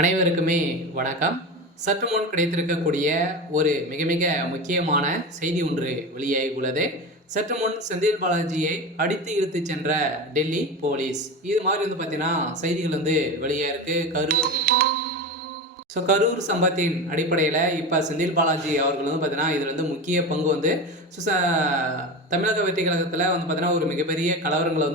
அனைவருக்குமே வணக்கம். சற்று முன் கிடைத்திருக்கக்கூடிய ஒரு மிக மிக முக்கியமான செய்தி ஒன்று வெளியாகி உள்ளது. சற்று முன் செந்தில் பாலாஜியை அடித்து இழுத்துச் சென்ற டெல்லி போலீஸ். இது மாதிரி பார்த்தீங்கன்னா செய்திகள் வெளியாக இருக்கு. கரூர் சம்பவத்தின் அடிப்படையில் இப்போ செந்தில் பாலாஜி அவர்கள் பார்த்தீங்கன்னா இதில் முக்கிய பங்கு தமிழக வெற்றி கழகத்தில் பார்த்தீங்கன்னா ஒரு மிகப்பெரிய கலவரங்களை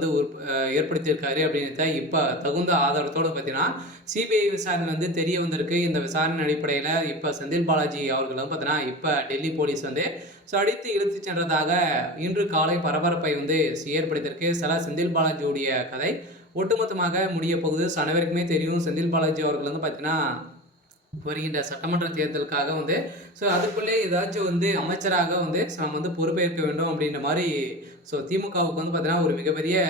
ஏற்படுத்தியிருக்காரு அப்படின்னு இப்போ தகுந்த ஆதாரத்தோடு பார்த்தீங்கன்னா சிபிஐ விசாரணை தெரிய வந்திருக்கு. இந்த விசாரணை அடிப்படையில் இப்போ செந்தில் பாலாஜி அவர்கள் பார்த்தீங்கன்னா இப்போ டெல்லி போலீஸ் அடித்து இழுத்து சென்றதாக இன்று காலை பரபரப்பை ஏற்படுத்தியிருக்கு. சில செந்தில் பாலாஜியுடைய கதை ஒட்டுமொத்தமாக முடிய போகுது. அனைவருக்குமே தெரியும் செந்தில் பாலாஜி அவர்கள் பார்த்தீங்கன்னா வருகின்ற சட்டமன்ற தேர்தலுக்காக அதுக்குள்ளே ஏதாச்சும் அமைச்சராக நம்ம பொறுப்பேற்க வேண்டும் அப்படின்ற மாதிரி திமுகவுக்கு பார்த்தீங்கன்னா ஒரு மிகப்பெரிய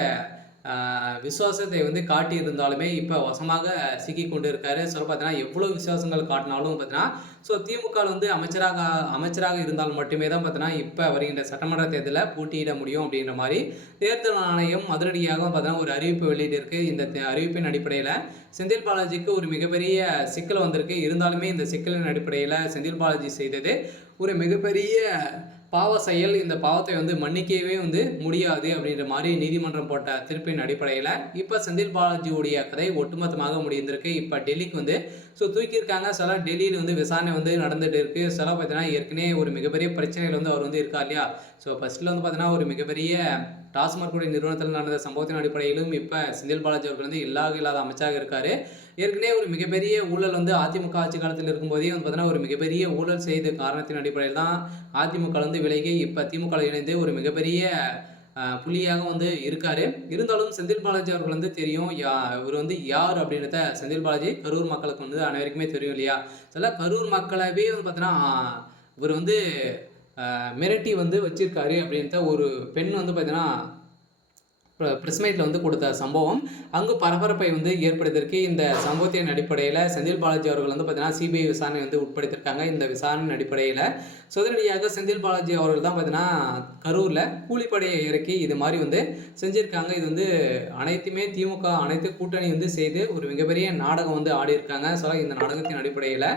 விசுவாசத்தை காட்டி இருந்தாலுமே இப்போ வசமாக சிக்கி கொண்டு இருக்காரு. பார்த்தீங்கன்னா எவ்வளோ விசுவாசங்கள் காட்டினாலும் பார்த்தீங்கன்னா திமுக அமைச்சராக இருந்தால் மட்டுமே தான் பார்த்தீங்கன்னா இப்போ வருகின்ற சட்டமன்ற தேர்தலில் போட்டியிட முடியும் அப்படின்ற மாதிரி தேர்தல் ஆணையம் அதிரடியாக பார்த்தீங்கன்னா ஒரு அறிவிப்பு வெளியிட்டிருக்கு. இந்த அறிவிப்பின் அடிப்படையில் செந்தில் பாலாஜிக்கு ஒரு மிகப்பெரிய சிக்கல் வந்திருக்கு. இருந்தாலுமே இந்த சிக்கலின் அடிப்படையில் செந்தில் பாலாஜி செய்தது ஒரு மிகப்பெரிய பாவ செயல். இந்த பாவத்தை மன்னிக்கவே முடியாது அப்படின்ற மாதிரி நீதிமன்றம் போட்ட தீர்ப்பின் அடிப்படையில் இப்போ செந்தில் பாலாஜியுடைய கதை ஒட்டுமொத்தமாக முடிந்திருக்கு. இப்போ டெல்லிக்கு தூக்கியிருக்காங்க. சில டெல்லியில் விசாரணை நடந்துட்டு இருக்கு. சில பார்த்தீங்கன்னா ஏற்கனவே ஒரு மிகப்பெரிய பிரச்சனைகள் அவர் இருக்கா இல்லையா. ஃபர்ஸ்ட்ல பார்த்தீங்கன்னா ஒரு மிகப்பெரிய டாஸ்மாக் நிறுவனத்தில் நடந்த சம்பவத்தின் அடிப்படையிலும் இப்போ செந்தில் பாலாஜி அவர்கள் இல்லாத அமைச்சராக இருக்காரு. ஏற்கனவே ஒரு மிகப்பெரிய ஊழல் அதிமுக ஆட்சி காலத்தில் இருக்கும்போதே பார்த்தீங்கன்னா ஒரு மிகப்பெரிய ஊழல் செய்த காரணத்தின் அடிப்படையில் தான் அதிமுக விலகி இப்போ திமுக இணைந்து ஒரு மிகப்பெரிய புள்ளியாக இருக்காரு. இருந்தாலும் செந்தில் பாலாஜி அவர்கள் தெரியும் இவர் யார் அப்படின்றத செந்தில் பாலாஜி கரூர் மக்களுக்கு அனைவருக்குமே தெரியும் இல்லையா. சில கரூர் மக்களவே பார்த்தீங்கன்னா இவர் மிரட்டி வச்சிருக்காரு அப்படின்ற ஒரு பெண் பார்த்தீங்கன்னா ப்ரெஸ் மீட்டில் கொடுத்த சம்பவம் அங்கு பரபரப்பை ஏற்படுத்தியிருக்கு. இந்த சம்பவத்தின் அடிப்படையில் செந்தில் பாலாஜி அவர்கள் பார்த்தீங்கன்னா சிபிஐ விசாரணை உட்படுத்தியிருக்காங்க. இந்த விசாரணையின் அடிப்படையில் உடனடியாக செந்தில் பாலாஜி அவர்கள் தான் பார்த்தீங்கன்னா கரூரில் கூலிப்படையை இறக்கி இது மாதிரி செஞ்சுருக்காங்க. இது அனைத்துமே திமுக அனைத்து கூட்டணி செய்து ஒரு மிகப்பெரிய நாடகம் ஆடியிருக்காங்க. இந்த நாடகத்தின் அடிப்படையில்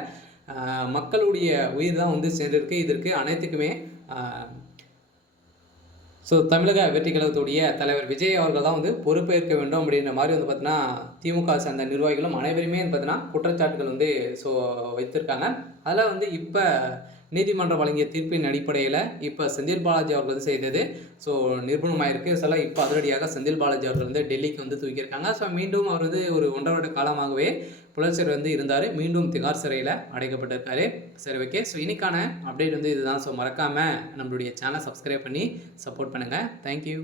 மக்களுடைய உயிர் தான் சேர்ந்திருக்கு. இதற்கு அனைத்துக்குமே தமிழக வெற்றி கழகத்துடைய தலைவர் விஜய் அவர்கள் தான் பொறுப்பேற்க வேண்டும் அப்படின்ற மாதிரி பார்த்தீங்கன்னா திமுக சேர்ந்த நிர்வாகிகளும் அனைவருமே பார்த்தீங்கன்னா குற்றச்சாட்டுகள் வைத்திருக்காங்க. அதில் இப்போ நீதிமன்றம் வழங்கிய தீர்ப்பின் அடிப்படையில் இப்போ செந்தில் பாலாஜி அவர்கள் செய்தது நிரூபணமாயிருக்கு. இப்போ அதிரடியாக செந்தில் பாலாஜி அவர்கள் டெல்லிக்கு தூக்கியிருக்காங்க. மீண்டும் அவர் ஒரு 1.5 வருட காலமாகவே புலச்சிறை இருந்தார். மீண்டும் திகார் சிறையில் அடைக்கப்பட்டிருக்காரு. சரி, ஓகே. இன்னைக்கான அப்டேட் இதுதான். மறக்காமல் நம்மளுடைய சேனலை சப்ஸ்கிரைப் பண்ணி சப்போர்ட் பண்ணுங்கள். தேங்க்யூ.